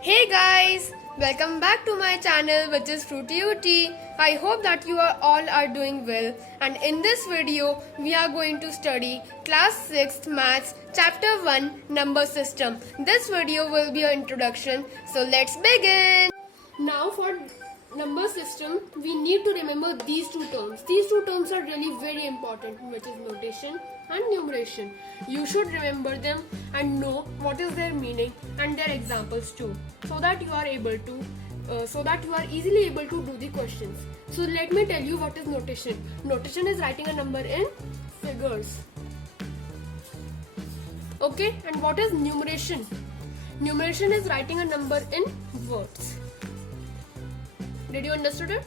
Hey guys, welcome back to my channel which is Fruity Uti. I hope that you all are doing well, and in this video we are going to study class 6th maths chapter 1 number system. This video will be an introduction, so let's begin. Now for number system we need to remember these two terms. These two terms are really very important, which is notation and numeration. You should remember them and know what is their meaning and their examples too, so that you are easily able to do the questions. So let me tell you what is notation. Notation is writing a number in figures. Okay, and what is numeration? Numeration is writing a number in words. Did you understand it?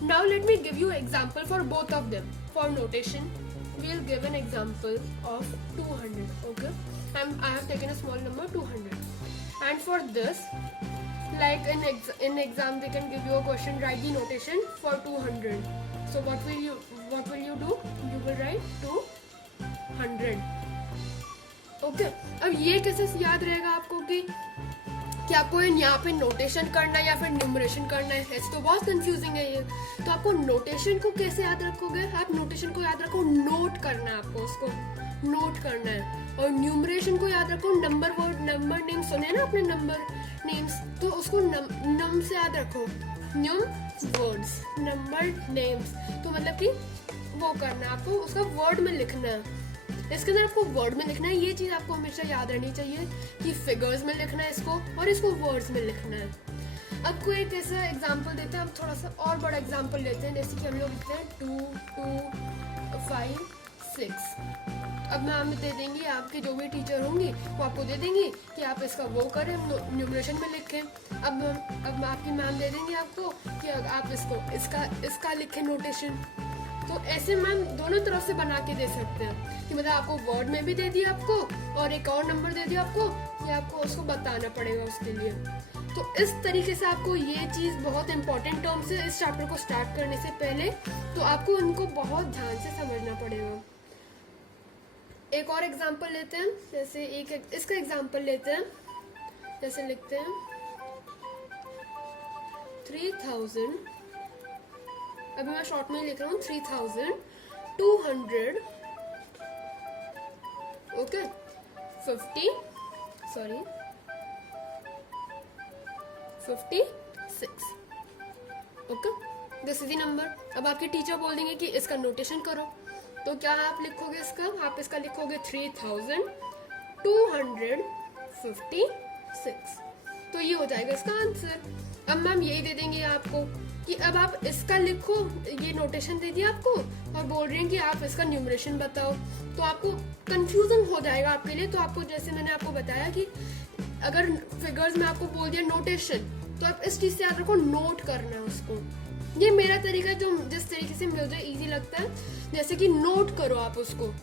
Now let me give you an example for both of them. For notation, we'll give an example of 200. Okay, I have taken a small number 200. And for this, like in exam, they can give you a question. Write the notation for 200. So what will you do? You will write 200. Okay. अब ये कैसे याद रहेगा आपको कि आपको यहाँ पे नोटेशन करना है या फिर न्यूमरेशन करना है? तो बहुत कंफ्यूजिंग है ये. तो आपको नोटेशन को कैसे याद रखोगे? आप नोटेशन को याद रखो, नोट करना है आपको, उसको नोट करना है. और न्यूमरेशन को याद रखो, नंबर वर्ड, नंबर नेम सुने ना आपने, नंबर नेम्स, तो उसको नम से याद रखो. न्यूम वर्ड्स, नंबर नेम्स, तो मतलब कि वो करना है आपको, उसका वर्ड में लिखना है. इसके अंदर आपको वर्ड में लिखना है. ये चीज आपको हमेशा याद रहनी चाहिए कि फिगर्स में लिखना है इसको और इसको वर्ड्स में लिखना है. अब कोई एक ऐसा एग्जांपल देते हैं, हम थोड़ा सा और बड़ा एग्जांपल लेते हैं. जैसे कि हम लोग लिखते हैं 2, 2, 5, 6. अब मैम दे देंगी, आपके जो भी टीचर होंगी वो आपको दे देंगी कि आप इसका वो करें, न्यूमरेशन में लिखें. अब आपकी मैम दे देंगी आपको कि आप इसका लिखें नोटेशन. तो ऐसे मैम दोनों तरफ से बना के दे सकते हैं कि मतलब आपको वर्ड में भी दे दिया आपको और एक और नंबर दे दिया आपको, कि आपको उसको बताना पड़ेगा उसके लिए. तो इस तरीके से आपको ये चीज़ बहुत इंपॉर्टेंट टर्म्स है इस चैप्टर को स्टार्ट करने से पहले, तो आपको उनको बहुत ध्यान से समझना पड़ेगा. एक और एग्जांपल लेते हैं. जैसे इसका एग्जांपल लेते हैं. जैसे लिखते हैं 3000. अभी मैं शॉर्ट में लिख रहा हूँ 3200. Okay, 56. Okay, this is the number. अब आपके टीचर बोल देंगे कि इसका नोटेशन करो, तो क्या आप लिखोगे इसका? आप इसका लिखोगे 3256. तो ये हो जाएगा इसका आंसर. अब मैम यही दे देंगे आपको कि अब आप इसका लिखो. ये नोटेशन दे दिया आपको और बोल रहे हैं कि आप इसका न्यूमरेशन बताओ. तो आपको कंफ्यूजन हो जाएगा आपके लिए. तो आपको, जैसे मैंने आपको बताया कि अगर फिगर्स में आपको बोल दिया नोटेशन, तो आप इस चीज से याद रखो, नोट करना है उसको. ये मेरा तरीका है, जो जिस तरीके से मुझे इजी लगता है. जैसे कि नोट करो आप उसको,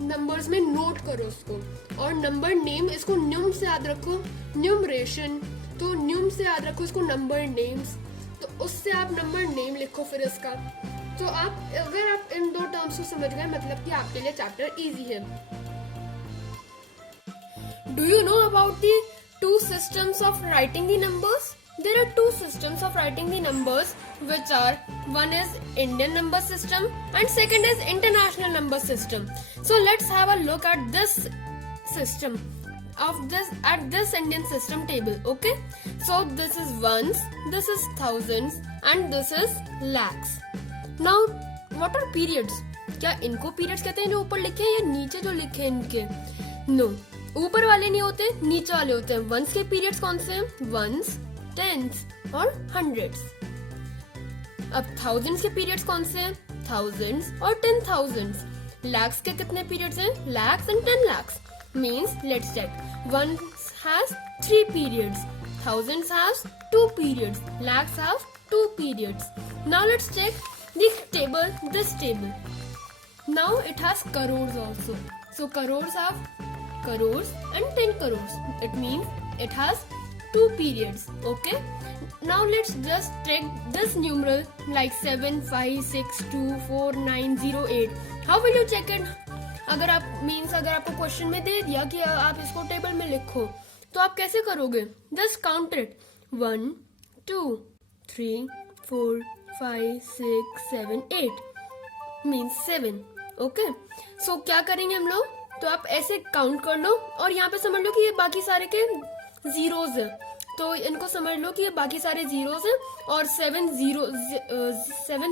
नंबर्स में नोट करो उसको. और नंबर नेम, इसको न्यूम से याद रखो, न्यूमरेशन. तो न्यूम से याद रखो इसको, नंबर नेम्स. तो उससे आप नंबर नेम लिखो फिर इसका. तो अगर आप इन दो टर्म्स को समझ गए, मतलब कि आपके लिए चैप्टर इजी है. Do you know about the two systems of writing the numbers? There are two systems of writing the numbers, which are, one is Indian number system and second is international number system. So let's have a look at this system at this Indian system table. Okay, so this is ones, this is thousands and this is lakhs. Now what are periods? क्या इनको periods कहते हैं जो ऊपर लिखे हैं, या नीचे जो लिखे हैं इनके? No, ऊपर वाले नहीं होते, नीचे वाले होते हैं. वंस के पीरियड्स कौन से हैं? वंस, टेंस और हंड्रेड्स. अब थाउजेंड्स के पीरियड्स कौन से हैं? थाउजेंड्स और 10,000. लैक्स के कितने पीरियड्स हैं? Lakhs and 10 lakhs. Means let's check. Once has 3 periods, thousands has 2 periods, lakhs have 2 periods. Now let's check this table. Now it has crores also. So crores have crores and 10 crores. It means it has 2 periods. Okay, now let's just take this numeral like 7, 5, 6, 2, 4, 9, 0, 8. How will you check it? अगर आपको question में दे दिया कि आप इसको table में लिखो, तो आप कैसे करोगे? Just count it 1 2 3 4 5 6 7 8 means 7. Okay, so क्या करेंगे हम लोग? तो आप ऐसे काउंट कर लो और यहाँ पे समझ लो कि ये बाकी सारे के जीरोज है, तो इनको समझ लो कि ये बाकी सारे जीरोज हैं. और 7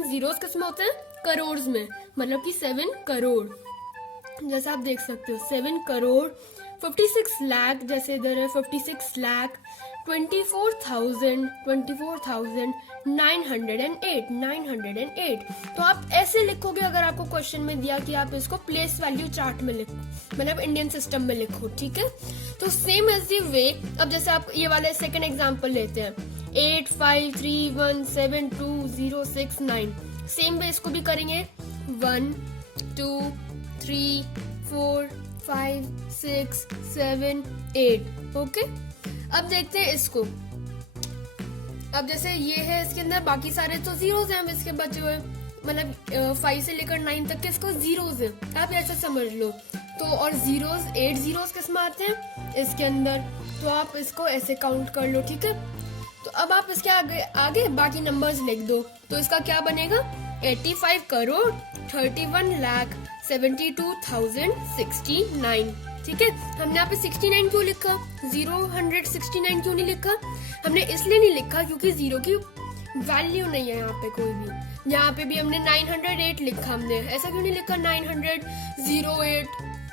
जीरोज किसमें होते हैं? करोड़ में, मतलब कि 7 करोड़. जैसा आप देख सकते हो 7 करोड़ 56 लाख, जैसे इधर है 56 लाख 908. तो आप ऐसे लिखोगे अगर आपको क्वेश्चन में दिया कि आप इसको प्लेस वैल्यू चार्ट में लिखो, मतलब इंडियन सिस्टम में लिखो. ठीक है, तो सेम एज दी वे अब जैसे आप ये वाले सेकंड एग्जांपल लेते हैं 8 5 3 1 7 2 0 6 9. सेम वे इसको भी करेंगे 1 2 3 4 5 6 7 8. ओके, अब देखते हैं इसको. अब जैसे ये है, इसके अंदर बाकी सारे तो जीरोज हैं इसके बचे हुए, मतलब 5 से लेकर 9 तक के इसको जीरोज है, आप ऐसा समझ लो. तो और जीरोज 8 जीरोज किस में आते हैं इसके अंदर, तो आप इसको ऐसे काउंट कर लो. ठीक है, तो अब आप इसके आगे बाकी नंबर्स लिख दो. तो इसका क्या बनेगा? 85 करोड़ 31 लाख 72,069. ठीक है, हमने यहाँ पे 69 क्यों लिखा? 069 क्यों नहीं लिखा? हमने इसलिए नहीं लिखा क्योंकि जीरो की वैल्यू नहीं है यहाँ पे कोई भी. यहाँ पे भी हमने 908 लिखा, हमने ऐसा क्यों नहीं लिखा 908?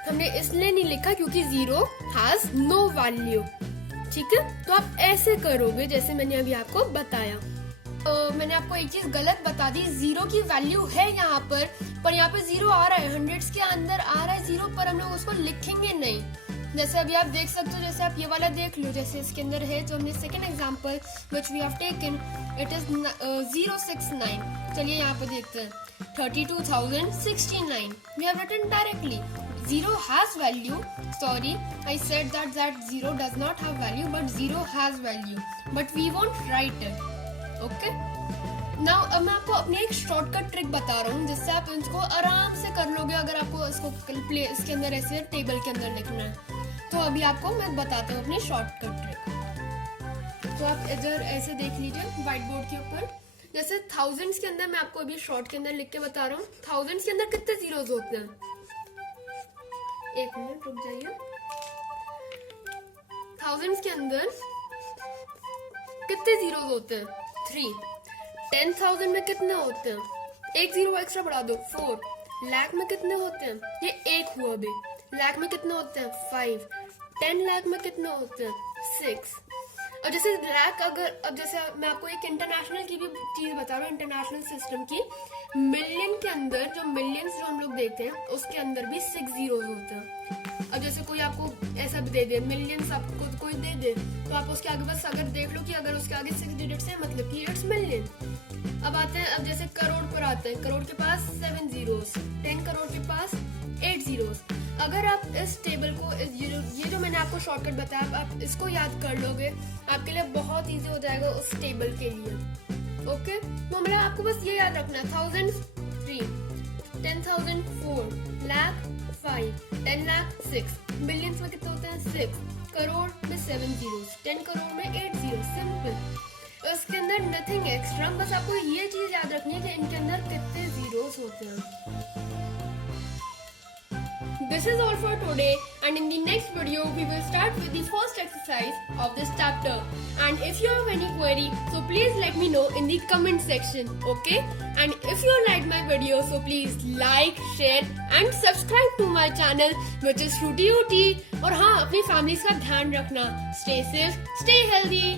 हमने इसलिए नहीं लिखा क्योंकि जीरो हैज नो वैल्यू. ठीक है, तो आप ऐसे करोगे जैसे मैंने अभी आपको बताया. मैंने आपको एक चीज गलत बता दी, जीरो की वैल्यू है यहाँ पर यहाँ पे जीरो आ रहा है, हंड्रेड्स के अंदर आ रहा है जीरो, पर हम लोग उसको लिखेंगे नहीं. जैसे अभी आप देख सकते हो, जैसे आप ये वाला देख लो, जैसे इसके अंदर है जो हमने second example which we have taken, it is 069. चलिए यहाँ पे देखते हैं 32,069. We have written directly. Zero has value. Sorry, I said that zero does not have value, but zero has value. But we won't write it. Okay? Now, अब मैं आपको अपनी एक शॉर्टकट ट्रिक बता रहा हूँ जिससे आप इसको आराम से कर लोगे अगर आपको इसको इसके अंदर ऐसे टेबल के अंदर लिखना है. तो अभी आपको मैं बताता हूँ अपनी शॉर्टकट ट्रिक. तो आप इधर ऐसे देख लीजिए व्हाइट बोर्ड के ऊपर, जैसे थाउजेंड्स के अंदर मैं आपको अभी शॉर्ट के अंदर लिख के बता रहा हूँ. थाउजेंड्स के अंदर कितने जीरोज होते हैं? एक मिनट रुक जाइए. थाउजेंड्स के अंदर कितने जीरोज होते हैं? 3. 10,000 में कितने होते हैं? एक जीरो एक्स्ट्रा बढ़ा दो 4. लाख में कितने होते हैं? ये एक हुआ अभी. लाख में कितने होते हैं? 5. 10 लाख में कितने होते हैं? 6. और जैसे लाख अगर, अब जैसे मैं आपको एक इंटरनेशनल की भी चीज बता रहा हूँ, इंटरनेशनल सिस्टम की. मिलियन के अंदर जो मिलियंस जो हम लोग देखते हैं उसके अंदर भी 6 जीरोज होते हैं. अब जैसे कोई आपको ऐसा भी दे दे, मिलियंस आपको कोई दे दे, तो आप उसके आगे बस अगर देख लो कि अगर उसके आगे 6 डिजिट्स है मतलब कि इट्स मिलियन. अब आते हैं, अब जैसे करोड़ पर आते हैं. करोड़ के पास 7 जीरोस, 10 करोड़ के पास 8 जीरोस. अगर आप इस टेबल को, ये जो मैंने आपको शॉर्टकट बताया, आप इसको याद कर लोगे, आपके लिए बहुत इजी हो जाएगा उस टेबल के लिए. ओके, तो मतलब आपको बस ये याद रखना है 1000 3, 10,000 4, लाख 5, 10 लाख 6, बिलियंस में कितने होते हैं? 6, करोड़ में 7 जीरोस, 10 करोड़ में 8 जीरोस. सिंपल, इसके अंदर नथिंग एक्स्ट्रा. बस आपको ये चीज याद रखनी है कि इनके अंदर कितने जीरोस होते हैं. This is all for today, and in the next video we will start with the first exercise of this chapter. And if you have any query, so please let me know in the comment section, okay? And if you like my video, so please like, share and subscribe to my channel which is Fruity Ooty. और हाँ, अपनी families का ध्यान रखना. Stay safe, stay healthy.